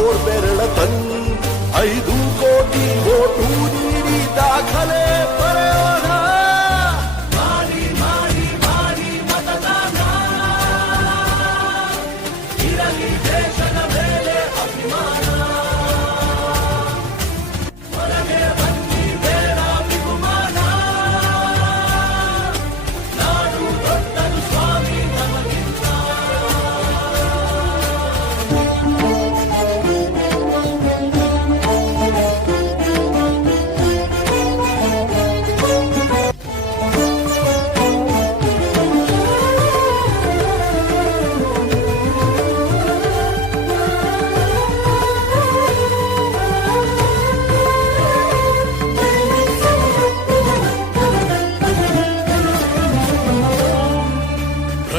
போர் பெறல தன்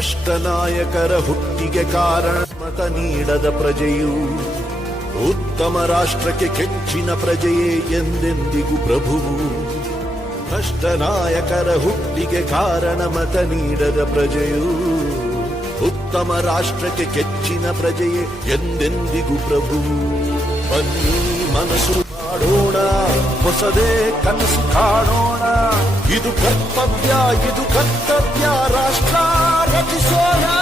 ಭ್ರಷ್ಟ ನಾಯಕರ ಹುಟ್ಟಿಗೆ ಕಾರಣ ಮತ ನೀಡದ ಪ್ರಜೆಯು ಉತ್ತಮ ರಾಷ್ಟ್ರಕ್ಕೆ ಕೆಚ್ಚಿನ ಪ್ರಜೆಯೇ ಎಂದೆಂದಿಗೂ ಪ್ರಭುವು. ಅಷ್ಟನಾಯಕರ ನಾಯಕರ ಹುಟ್ಟಿಗೆ ಕಾರಣ ಮತ ನೀಡದ ಪ್ರಜೆಯು ಉತ್ತಮ ರಾಷ್ಟ್ರಕ್ಕೆ ಕೆಚ್ಚಿನ ಪ್ರಜೆಯೇ ಎಂದೆಂದಿಗೂ ಪ್ರಭು ಬನ್ನಿ ಮನಸ್ಸು ಮಾಡೋಣ, ಹೊಸದೇ ಕನಸು ಕಾಣೋಣ. ಇದು ಕರ್ತವ್ಯ ಇದು ಕರ್ತವ್ಯ, ರಾಷ್ಟ್ರ Rock and.